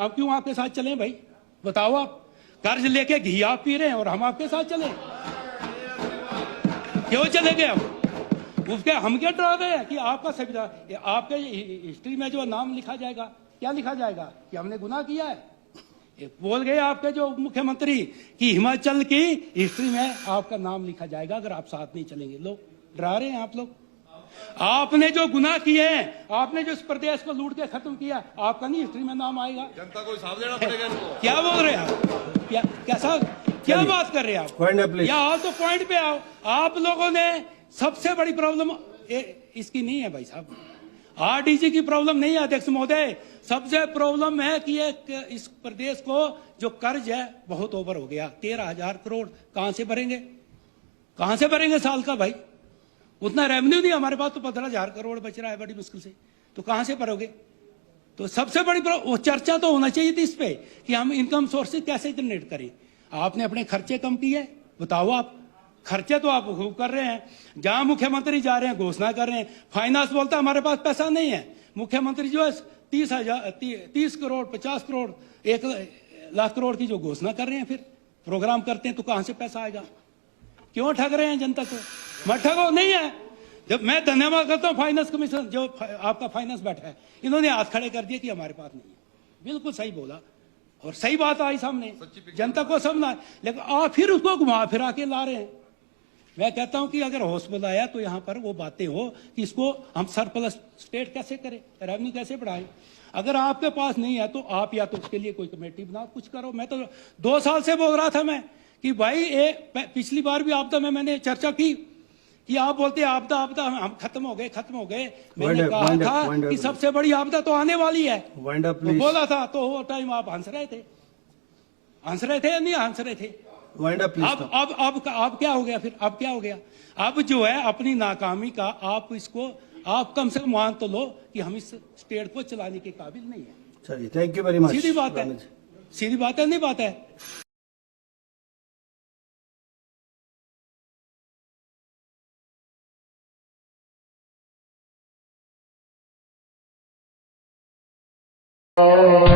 आप क्यों आपके साथ चलें भाई? बताओ आप, कर्ज लेके घी आप पी रहे हैं और हम आपके साथ चलें? क्यों चलेंगे आप? उसके हम क्या डरा रहे हैं कि आपका संविधान, आपके हिस्ट्री में जो नाम लिखा जाएगा, क्या लिखा जाएगा कि हमने गुनाह किया है? बोल गए आपके जो मुख्यमंत्री कि हिमाचल की हिस्ट्री में आपका नाम लिखा जाएगा अगर आप साथ नहीं चलेंगे। लोग डरा रहे हैं आप लोग। आपने जो गुनाह किए हैं, आपने जो इस प्रदेश को लूट के खत्म किया, आपका नहीं हिस्ट्री में नाम आएगा? जनता को हिसाब देना पड़ेगा इनको। क्या बोल रहे हैं आप? क्या बात कर रहे हैं आप? या आओ तो पॉइंट पे आओ। आप लोगों ने सबसे बड़ी प्रॉब्लम इसकी नहीं है भाई साहब, आरडीजी की प्रॉब्लम नहीं है अध्यक्ष महोदय। सबसे प्रॉब्लम है कि इस प्रदेश को जो कर्ज है बहुत ओवर हो गया। 13,000 करोड़ कहां से भरेंगे? कहां से भरेंगे साल का भाई? उतना रेवेन्यू नहीं हमारे पास, तो 15,000 करोड़ बच रहा है बड़ी मुश्किल से, तो कहां से भरोगे? तो सबसे बड़ी चर्चा तो होना चाहिए थी इस पे कि हम इनकम सोर्सेज कैसे जनरेट करें। आपने अपने खर्चे कम किए, बताओ आप। खर्चे तो आप खूब कर रहे हैं, जहां मुख्यमंत्री जा रहे हैं घोषणा कर रहे हैं। फाइनेंस बोलता है हमारे पास पैसा नहीं है, मुख्यमंत्री जो है 30 करोड़ 50 करोड़ 1 लाख करोड़ की जो घोषणा कर रहे हैं, फिर प्रोग्राम करते हैं, तो कहां से पैसा आएगा? क्यों ठग रहे हैं जनता को? मत ठगो, नहीं है। जब मैं धन्यवाद करता हूं फाइनेंस कमीशन, जो आपका फाइनेंस बैठा है, इन्होंने हाथ खड़े कर दिए कि हमारे पास नहीं है। बिल्कुल सही बोला और सही बात आई सामने, जनता को समझना। लेकिन आप फिर उसको घुमा फिरा के ला रहे हैं। मैं कहता हूं कि अगर होश बुलाया तो यहां पर वो बातें हो कि इसको हम सरप्लस स्टेट कैसे करें, रेवेन्यू कैसे बढ़ाएं। अगर आपके पास नहीं है तो आप या तो उसके लिए कोई कमेटी बनाओ, कुछ करो। मैं तो 2 साल से बोल रहा था मैं कि भाई पिछली बार भी आपदा में मैंने चर्चा की कि आप बोलते आपदा आपदा हम खत्म हो गए। मैंने कहा था कि सबसे बड़ी आपदा तो आने वाली है, तो बोला था, तो वो टाइम आप हंस रहे थे या नहीं हंस रहे थे? अब क्या हो गया फिर? अब क्या हो गया? अब जो है अपनी नाकामी का आप कम से कम मान तो लो कि हम इस स्टेट को चलाने के काबिल नहीं है। चलिए, थैंक यू वेरी मच। सीधी बात है, नहीं बात है। Oh